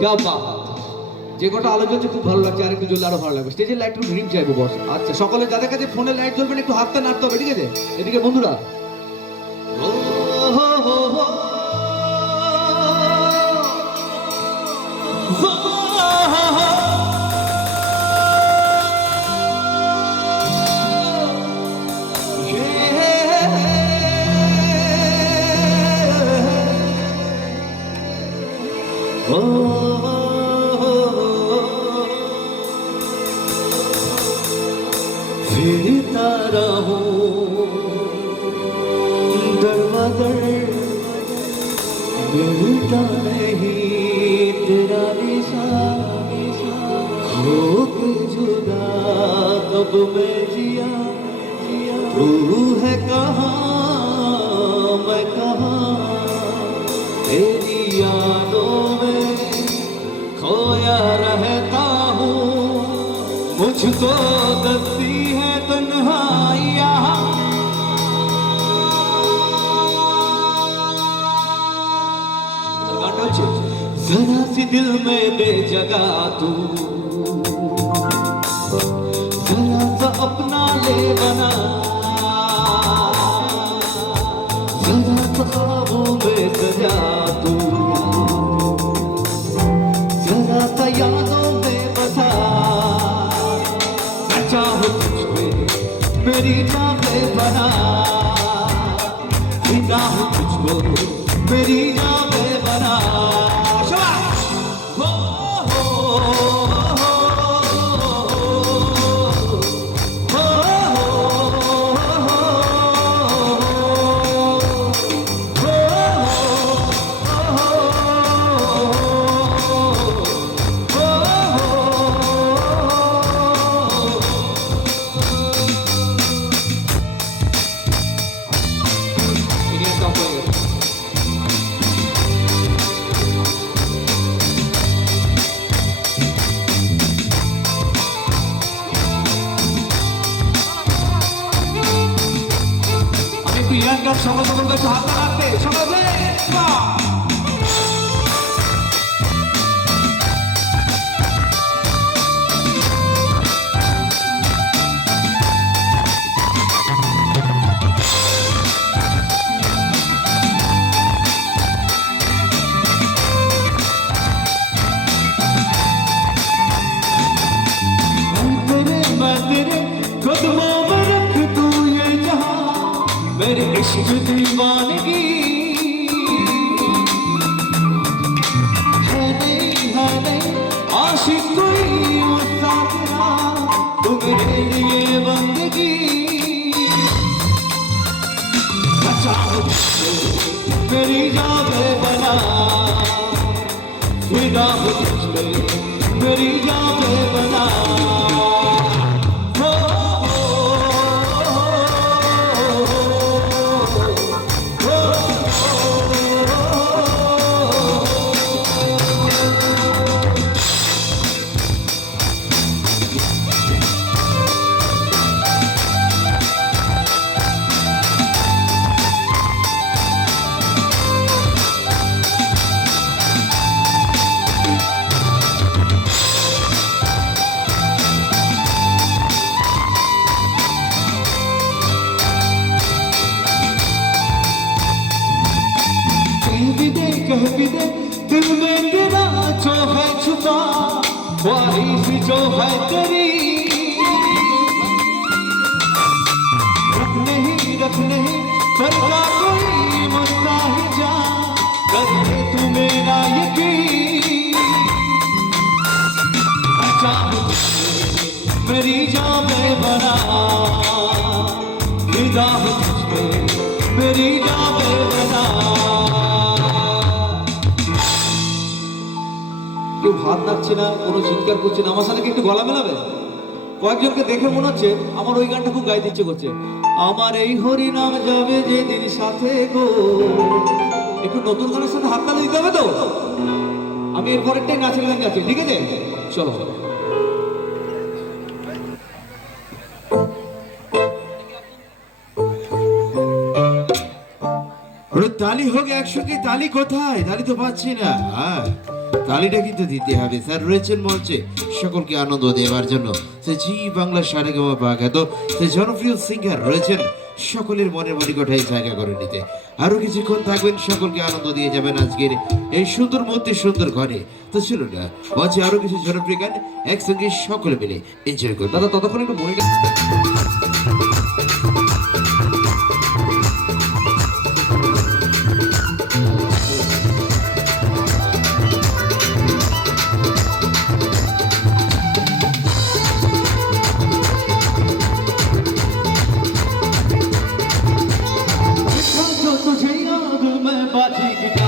क्या बात, যে কটা আলো জ্বলছে খুব ভালো লাগছে, আর একটু জ্বললে আরো ভালো লাগবে। স্টেজের লাইট একটু ড্রিম চাইবো বস। আচ্ছা, সকলে যাদের কাছে ফোনে লাইট জ্বলবেন একটু হাতটা নাড়তে হবে, ঠিক আছে? এদিকে বন্ধুরা, ও হো হো হো, फिरता रहूं दर बदर, मिलता नहीं तेरा निशान, हो के जुदा कब मैं जिया, तू है कहाँ मैं कहाँ, तेरी यादों में खोया रहता हूँ, मुझको दस्ती है तन्हाइयाँ। जरा सी दिल में दे जगह तू, जरा सा अपना ले बना, जरा सा ख्वाबों में सजा तू, जरा सा यादों में बसा, मैं चाहूं तुझे मेरी जाने बना, फिदा हूं तुझको मेरी जाने बना। প্রিয়াঙ্কা সকল সকলকে হাত লাগাতে সকলে मेरे इश्क दीवानगी है नहीं आशिक कोई मुसाफिरा, तू मेरे लिए बंदगी, चाहो मेरी जाने बना, फिदा हो तुझे मेरी जाने बना। कह भी दे दिल में तेरा जो है छुपा, ख्वाहिश जो है तेरी, रख नहीं पर का कोई मुस्ताहिजा, कर ले तू मेरा यकीन, चाहूं मेरी जाने बना, फिदा हो तुझे मेरी जाने बना। কেউ হাত নাচছে না, কোনো চিৎকার করছে না, আমার সাথে কি একটু গলা মেলাবে? কয়েকজনকে দেখে মনে হচ্ছে আমার ওই গানটা খুব গাইতে ইচ্ছে করছে, আমার এই হরি নাম যাবে যেদিন সাথে গো। একটু নতুন গানের সাথে হাত তালি দিতে হবে তো। আমি এরপরেরটাই নাচের গান গাচ্ছি, ঠিক আছে? চলো। তালি হোক একসঙ্গে, তালি কোথায়? তালি তো পাচ্ছি না। তালিটা কিন্তু দিতে হবে। স্যার রয়েছেন মঞ্চে সকলকে আনন্দ দেওয়ার জন্য। সে জি বাংলা সারেগামা পাখ্যাত সে জনপ্রিয় সিঙ্গার রয়েছেন সকলের মনের মনিকঠায় জায়গা করে নিতে। আরো কিছুক্ষণ থাকবেন, সকলকে আনন্দ দিয়ে যাবেন আজকের এই সুন্দর মধ্যে সুন্দর ঘরে। তো ছিল না মঞ্চে আরো কিছু জনপ্রিয় গান একসঙ্গে সকলে মিলে এনজয় করুন। দাদা ততক্ষণ একটু মনিটা तुझे याद में बाजी गिटार